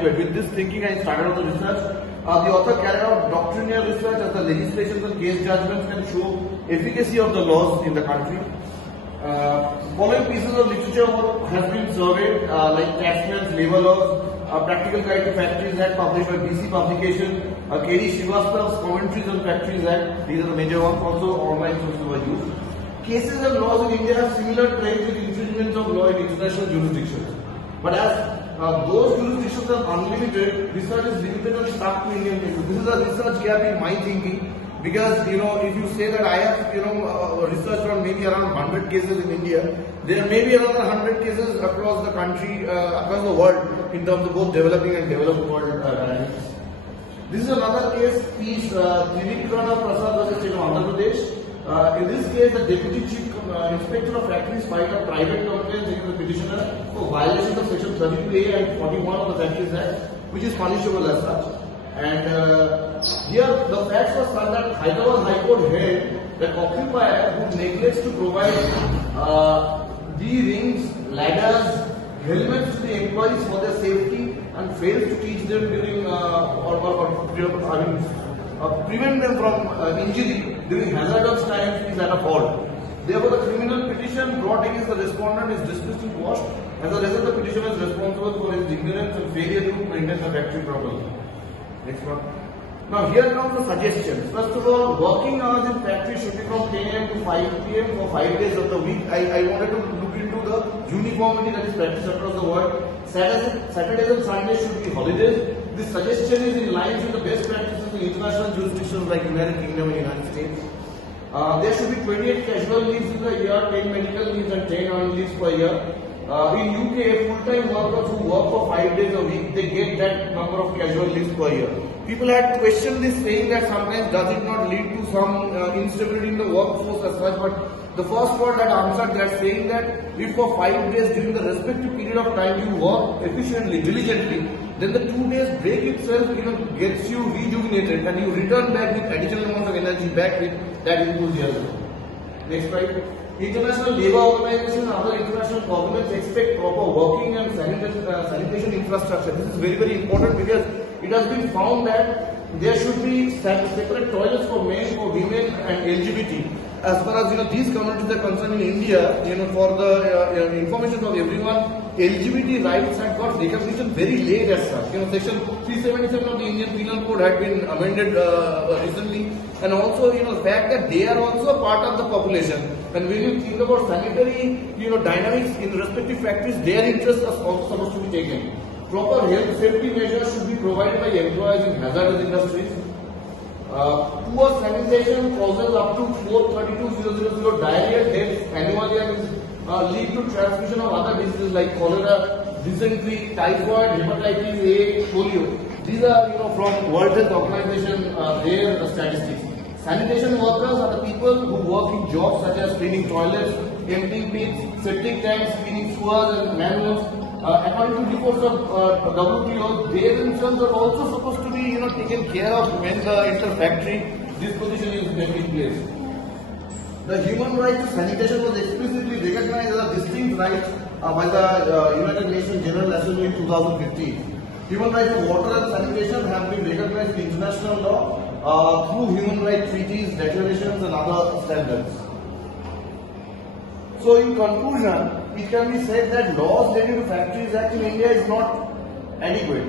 inadequate. With this thinking, I started on the research. The author carried out doctrinal research as the legislations and case judgments can show efficacy of the laws in the country. Following pieces of literature has been surveyed, like Taxman's Labour Laws, Practical Guide to Factories Act published by BC Publication, K.D. Srivastav's Commentaries on Factories Act. These are the major ones. Also, online sources were used. Cases and laws in India have similar trends with infringements of law in international jurisdictions. But as those jurisdictions are unlimited, research is limited and stuck to Indian cases. This is a research gap in my thinking. Because, if you say that I have, researched on maybe around 100 cases in India, there may be another 100 cases across the country, across the world, in terms of both developing and developed world dynamics. This is another case, Trivikrama Prasad versus State of Andhra Pradesh. In this case, the Deputy Chief Inspector of Factories filed a private complaint against the petitioner for violation of Section 32A and 41 of the Factories Act, which is punishable as such. And here the facts were such that Hyderabad High Court held that occupier who neglects to provide the rings, ladders, helmets to the employees for their safety and fails to teach them during prevent them from injury during hazardous times is at a fault. Therefore, the criminal petition brought against the respondent is dismissed and quashed. As a result, the petitioner is responsible for his ignorance and failure to maintain the factory properly. Next one. Now here comes the suggestions. First of all, working hours in factory should be from 10 AM to 5 PM for 5 days of the week. I wanted to look into the uniformity that is practiced across the world. Saturdays and Sundays should be holidays. This suggestion is in line with the best practices in international jurisdictions like United Kingdom and United States. There should be 28 casual leaves in the year, 10 medical leaves and 10 annual leaves per year. In UK, full-time workers who work for 5 days a week, they get that number of casual leaves per year. People had questioned this, saying that sometimes does it not lead to some instability in the workforce as such, but the first word that answered that, saying that if for 5 days during the respective period of time you work efficiently, diligently, then the 2 days break itself gets you rejuvenated and you return back with additional amount of energy back with that enthusiasm. Next slide. International Labour Organization and other international governments expect proper working and sanitation infrastructure. This is very, very important because it has been found that there should be separate toilets for men, for women and LGBT. As far as these communities are concerned in India, for the information of everyone, LGBT rights had got recognition very late as such. Section 377 of the Indian Penal Code had been amended recently, and also the fact that they are also a part of the population. And when you think about sanitary dynamics in respective factories, their interests are also supposed to be taken. Proper health safety measures should be provided by employers in hazardous industries. Poor sanitation causes up to 432,000 diarrhea deaths annually and lead to transmission of other diseases like cholera, dysentery, typhoid, hepatitis A, polio. These are from World Health Organization their statistics. Sanitation workers are the people who work in jobs such as cleaning toilets, emptying pits, septic tanks, cleaning sewers and manholes. According to reports of WTO, they themselves are also supposed to be taken care of when the inter-factory disposition is taking place. The human right to sanitation was explicitly recognized as a distinct right by the United Nations General Assembly in 2015. Human rights to water and sanitation have been recognized in international law through human rights treaties, declarations and other standards. So in conclusion, it can be said that laws related to Factories Act in India is not adequate.